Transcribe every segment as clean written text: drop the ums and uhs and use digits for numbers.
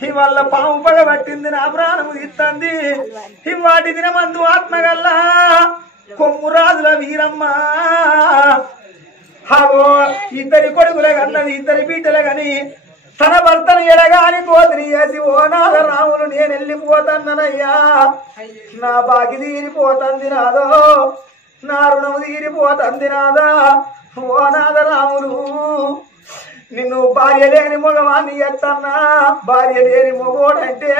ఇవాళ పాము పగబట్టింది నా ప్రాణము తీస్తుంది ఇవాటి దినమందు ఆత్మగల్లా కొమ్మురాజుల వీరమ్మ అవో ఇద్దరి కొడుకుల కన్నది ఇద్దరి బిడ్డల గని తన భర్తను ఎడగాని కోతిని చేసి ఓ నాద రాములు నేను వెళ్ళిపోతానయ్యా నా బాకి తీరిపోతుంది నాదో నా రుణము తీరిపోతుంది నాదా ఓ నాద రాములు నిన్ను భార్య లేని మగవాణ్ణి ఎత్తన్నా భార్య లేని మగోడంటే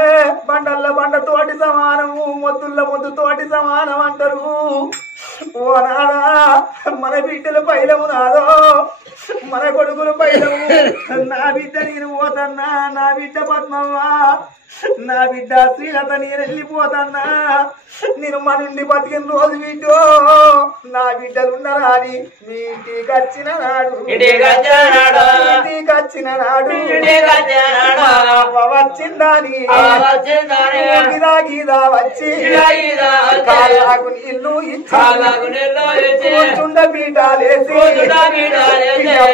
బండల్ల బండతోటి సమానము మొద్దుల్ల మొద్దుతోటి సమానం అంటారు ఓ నాదా మన బిడ్డలు పైలము నాదో మన కొడుకులు పైలము నా బిడ్డ నేను పోతన్నా నా బిడ్డ పద్మవ్వ నా బిడ్డ శ్రీలత నేను వెళ్ళిపోతన్నా నేను మన నుండి బతికిన రోజు బిడ్డో నా బిడ్డలు ఉన్నారా అని మీ ఇంటికి వచ్చిన నాడు వచ్చిన నాడు వచ్చిందని గీదా గీదా వచ్చి కాళ్ళకు నీళ్లు ఇచ్చి చుండ పీఠాలేసి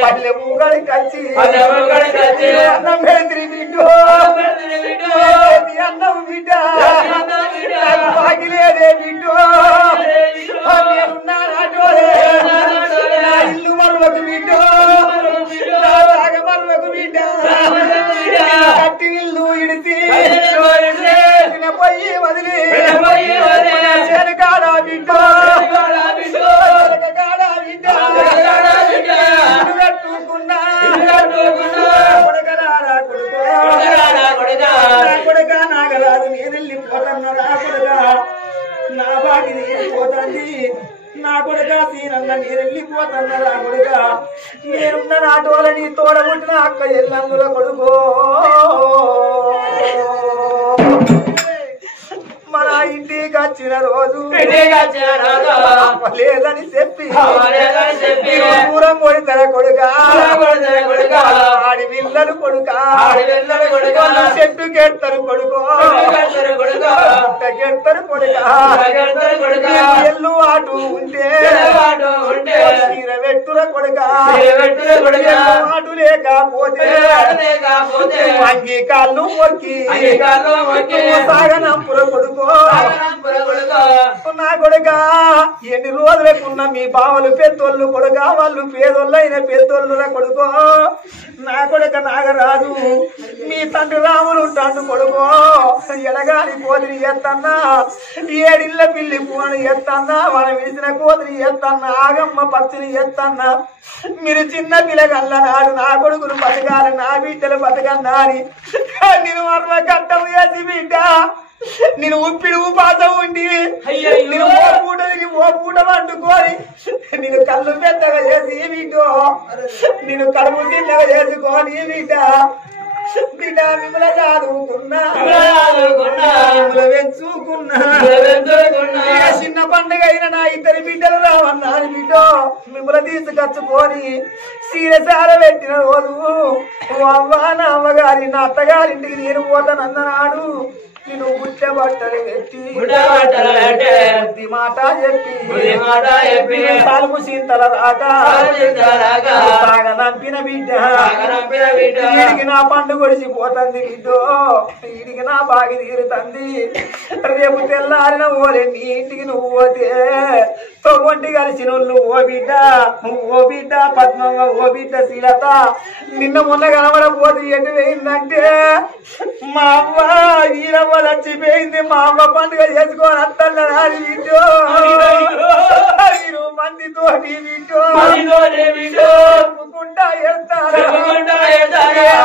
పల్లె మూగడి కచ్చి అన్నం పెడితే బిడ్డో అన్నం బిడ్డ బాగిలేదే బిడ్డో ఇల్లు మరువకు బిడ్డో మరువకు బిడ్డ కట్టి ఇల్లు ఇడిసి పొయ్యి వదిలి కాడా బిడ్డ కాడా బిడ్డ కట్టుకున్నా కొడుకరారా కొడుక నాగరాదు నేను వెళ్ళిపోతున్నా కొడుక నా బాగి తీరిపోతుంది నా కొడుక సీనన్న నేను వెళ్ళిపోతున్నా కొడుక నేనున్న నాటోలని తోడబుట్టిన అక్క ఎల్లందుల కొడుకో మన ఇంటికి వచ్చిన రోజు లేదని చెప్పి దూరం కొడుతర కొడుక ఆడి పిల్లలు కొడుక చెట్టు కెడతారు కొడుకో కెడతారు కొడుక ఎల్లు ఆటు ఉంటే చీర వెట్టుర కొడుక ఆటు లేకపోతే అంగి కాళ్ళు మొక్కి సాగనంపుర కొడుకో నా కొడుక ఎన్ని రోజులకున్న మీ బావలు పెద్దోళ్ళు కొడుక వాళ్ళు పేదోళ్ళు అయిన పెద్దోళ్ళురా కొడుకో నా కొడుక నాగరాజు మీ తండ్రి రాములు ఉంటాడు కొడుకో ఎడగాని కోతిని ఎత్తన్నా ఏడిళ్ళ పిల్లి పూని ఎత్తన్నా మనం విడిచిన కోతిని ఎత్తన్నా ఆగమ్మ పచ్చిని ఎత్తన్నా మీరు చిన్న పిల్లగల్ల నాడు నా కొడుకును బతకాలి నా బిడ్డలు బతకన్నా అని నేను మర్మ కట్టం చేసి బిడ్డ నేను ఉప్పిడి ఉపాసం ఉండి నేను ఓ పూట వండుకొని నేను కళ్ళు పెద్దగా చేసి బిడ్డో నేను కడుపు చిన్నగా చేసుకొని బిడ్డ బిడ్డ మిమ్మల్ని చదువుకున్నా పెంచుకున్నా చిన్న పండుగ అయిన నా ఇద్దరి బిడ్డలు రావన్నారు బిడ్డో మిమ్మల్ని తీసుకొచ్చుకొని సీరసార పెట్టిన రోజు అవ్వ నా అమ్మగారి నా అత్తగారింటికి నేను పోతానన్నాడు నేను గుట్ట బట్టలు పెట్టి మాట చెప్పి సాల్ము సింతల నంపిన బిడ్డ వీడికి నా పండు కొడిసిపోతుంది బిడ్డో వీడికి నా బాగి తీరుతుంది రేపు తెల్లారిన ఓరే నీ ఇంటికి నువ్వు పోతే తొంటి కలిసిన ఓ బిడ్డ పద్మమ్మ ఓ బిడ్డ శ్రీలత నిన్న మొన్న కనబడపోతే ఎటు వేయిందంటే మా అమ్మ వీరమ్మ చచ్చిపోయింది మా అమ్మ పండుగ చేసుకొని అత్తన్నా బిడ్డో మందితో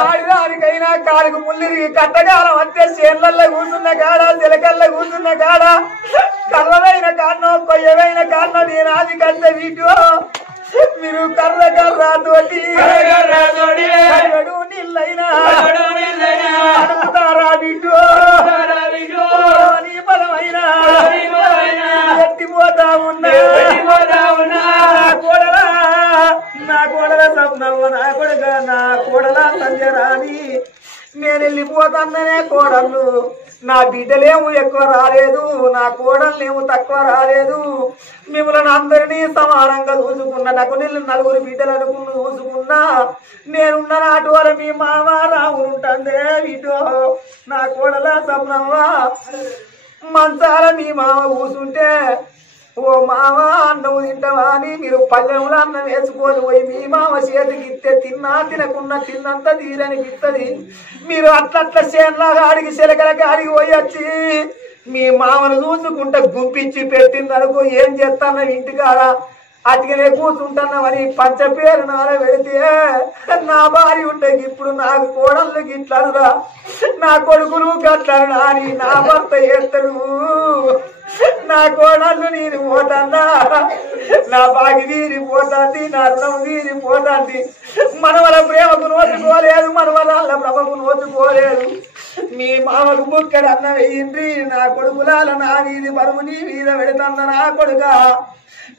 ఆడిదానికైనా కాలుకు ముల్లిరిగి కట్టగాలం అంతే చేళ్లల్లో కూర్చున్న కాడ చిలకల్లో కూర్చున్న కాడ కర్రవైన కారణం కొయ్యవైన కారణం నేను ఆది కట్ట వీటో మీరు కర్ర తోటి నీళ్ళైనా అడుగుతారా బిడ్డో నీ బలమైనా ఎట్టిపోతా ఉన్నా నా కోడల స్వప్నవ్వ నా కొడుక నా కోడల సంజరాని నేను వెళ్ళిపోతాననే కోడళ్ళు నా బిడ్డలేమో ఎక్కువ రాలేదు నా కోడళ్ళేమో తక్కువ రాలేదు మిమ్మల్ని అందరినీ సమానంగా చూసుకున్నా నాకు నలుగురు బిడ్డలను చూసుకున్నా నేనున్న నాటు వల్ల మీ మామ రాములు ఉంటుందే వీటో నా కోడలా సప్నవ్వా మంచాల మీ మామ కూసుంటే ఓ మామ అన్నం తింటావా అని మీరు పల్లెములో అన్నం వేసుకొని పోయి మీ మామ చేతికి ఇస్తే తిన్నా తినకున్నా తిన్నంత తీరనికి ఇస్తుంది. మీరు అట్లట్ల చేనులాగా అడిగి చిలకలకి అడిగి పోయొచ్చి మీ మామను చూసుకుంటే గుంపించి పెట్టిందనుకో ఏం చేస్తాను ఇంటికాడ అటుకనే కూర్చుంటున్నామని పంచ పేరు నాల పెడితే నా భార్య ఉంటే ఇప్పుడు నాకు కోడళ్ళు గిట్లనురా నా కొడుకులు గట్లనురా అని నా భర్త చేస్తాడు. నా కోడళ్ళు నేను పోతానా నా బాగి తీరిపోతుంది నా రుణం తీరిపోతుంది. మనవల ప్రేమకు నోచుకోలేదు మనవరాళ్ళ ప్రభకు నోచుకోలేదు. మీ మామకు బుక్కడు అన్న వెయ్యింది నా కొడుకులాల నా వీధి బరువు నీ మీద పెడుతున్న నా కొడుక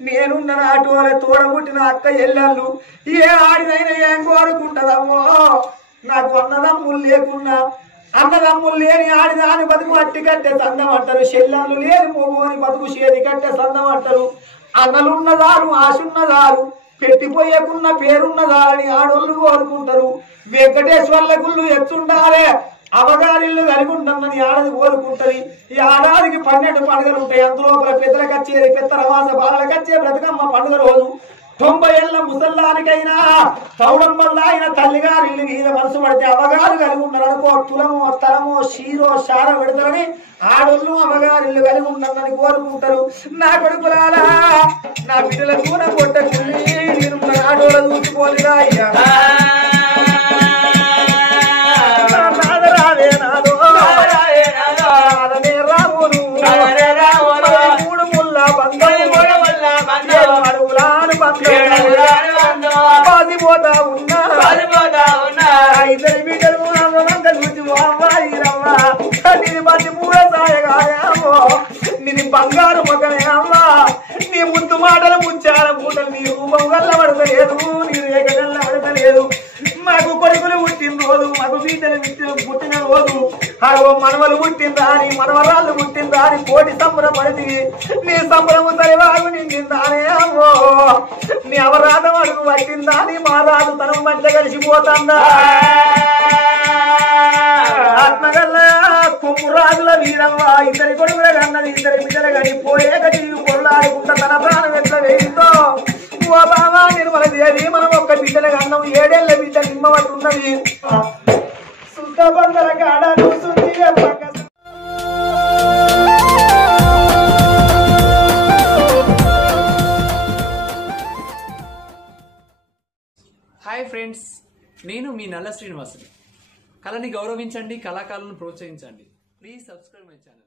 నేనున్న నాటోల తోడబుట్టిన అక్క ఎల్లళ్ళు ఏ ఆడినైనా ఏం కోరుకుంటదమ్మో. నాకు అన్నదమ్ములు లేకున్నా అన్నదమ్ములు లేని ఆడిదాని బతుకు అట్టి కట్టే సందం అంటారు. చెల్లెళ్ళు లేని మొగుని బతుకు చేతి కట్టే సందం అంటారు. అన్నలున్నదారు ఆశున్నదారు పెట్టిపోయేకున్న పేరున్నదారని ఆడోళ్ళు కోరుకుంటారు. వెంకటేశ్వర్ల గుళ్ళు ఎత్తుండాలే అవగారిల్లు కలిగి ఉండమని ఆడది కోరుకుంటది. ఈ ఆడాదికి 12 పండుగలు ఉంటాయి. అందులో పెద్దల కచ్చేది పెద్దరవాస బాలల కచ్చే బ్రతుకమ్మ పండుగ రోజు 90 ఏళ్ల ముసల్లానికైనా పౌడమ్మల్లా అయిన తల్లిగారిల్లు మీద మనసు పడితే అవగారు కలిగి ఉండరు అనుకో తులమో తలమో షీరో షార పెడతారని ఆడోళ్ళు అవగారిల్లు కలిగి ఉండమని కోరుకుంటారు. నా కొడుకులారా నా బిడ్డల కూర కొట్టకుండి నేను ఆడోళ్ళ చూసుకోలేదా అయ్యా పోతా ఉన్నా ఇద్దరి బిడ్డలు నేను మంచి పూల సాయగాయామో నేను బంగారు మొగనే అమ్మా నీ ముందు మాటలు ముచ్చాల మూటలు నీ రూపం వల్ల పడతలేదు నీ రేఖ వల్ల పడతలేదు. మాకు కొడుకులు పుట్టిన రోజు మాకు బిడ్డలు పుట్టిన రోజు అగో మనవలు పుట్టిందా అని మనవరాళ్ళు పుట్టిందా అని కోటి సంబరపడింది. నీ సంబరము సరివాగు నిండిందానే అమ్మో నీ అవరాధం అడుగు పట్టిందా అని మా రాజు తనం మంచిగా కలిసిపోతాందా. ఆత్మగల్ల కొమ్ము రాజుల వీరమ్మ ఇద్దరి కొడుకుల కన్నది ఇద్దరి బిడ్డలు కానీ పోయే గది పొరలాడుకుంటా తన ప్రాణం ఎట్లా వేయిందో. ఓ బాబా నిర్మల దేవి మనం ఒక్క బిడ్డల కన్నాం 7 ఏళ్ల బిడ్డ నిమ్మవట్టు ఉన్నది సుత బందల కాడ చూస్తుంది. హాయ్ ఫ్రెండ్స్, నేను మీ నల్ల శ్రీనివాసుని. కళని గౌరవించండి, కళాకారులను ప్రోత్సహించండి. Please subscribe my channel.